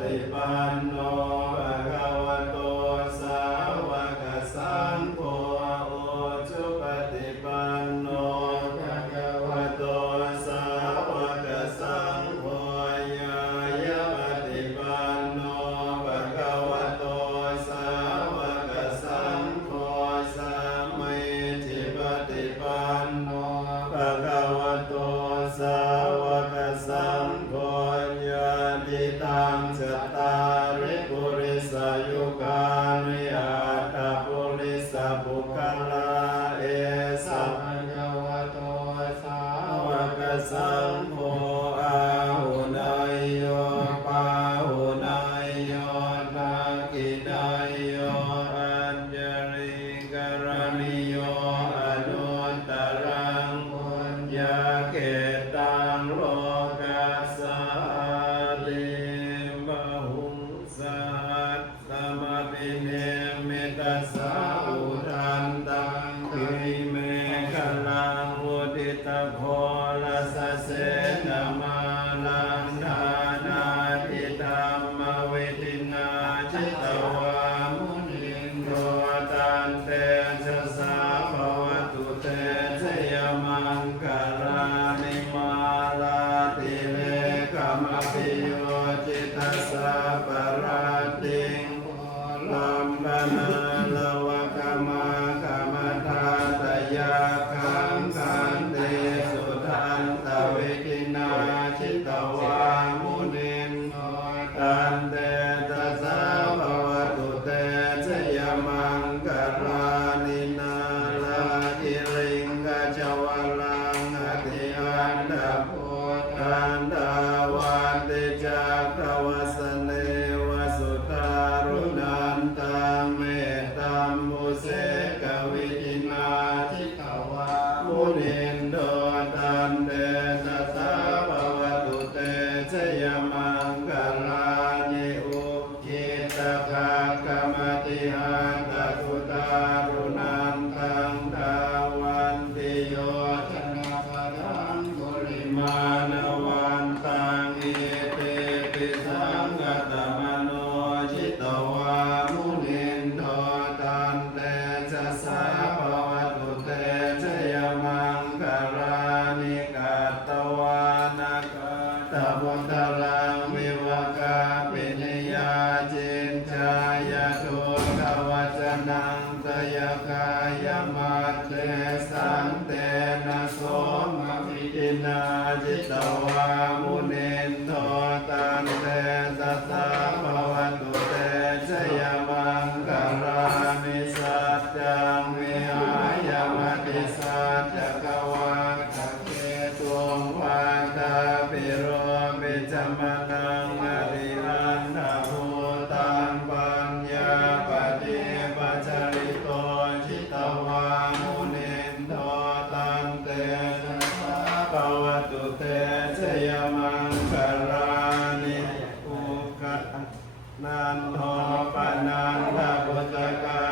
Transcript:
ฏิปันโนภะคะวะโตสาวกสังโฆโอจุปฏิปันโนภะคะวะโตสาวกสังโฆญาญาปฏิปันโนภะคะวะโตสาวกสังโฆสัมมิทิปฏิปันโนภะคะวะโตสาวกสังโฆญาติตังจัตตาริปุริสายุคานิอัตถปุริสบุคลาเอสัมภะคะวะโตสาวกสังโฆอาหุนายโยปาหุนายโยทักขินายโยอัญญริกรณิโยอนุตตรังปุญญาเกตังโลกัสสาลิมหุงสัตตมปิเนมิตัสสะอุทันตังคิเมฆลังมุติตะโพลัสสะเสนมาลังทานาทิธัมมเวทินาจิตวามุนินโทตันเตชะสาภวตุเตชะยมังคลานิมาลาติเลกมปิโยจิตตสาปราติงลัมบนาลวะกมาคมทาตยาคังคันเตสุทันตเวทินาจิตวามุนินโทตันเตชะสาภวตุเตชะยมังคลานินาลากิริงกจวลังอติอันดาโพตันดาวันติจักรวสเนวสุตารุนันตังเมตตัมมุเสกวิจินาจิตวามุนินโทตันเตชะสาภวตุเตชะยมังคลานิอุจิตตะกมติหันตสุตารุนันตังทาวันติโยชนะปะทังกุลิมานวันตังอิติปิสังกตมโนจิตวามุนินโทตันเตชะสาภวตุเตชะยมังคลานิกัตตวานาคตบุตลังวิวกาปินิยาจินจายาตุขวัจนังตยกายมัตเตสันเตนะโสมภิตินาจิตวามุนินโทตันเตสัสสะภวตุเตชะยมังคลามิสัจจังวิหายมติสัจจกวัฏเกตุงวัฏปิโรปิจมนังอริอันทภูตังปัญญาปฏิปัจจริโตจิตวามุนินโทตันเตชะสาภวตุเตชะยมังคลานิอุกะนันโทปนันทพุทธกา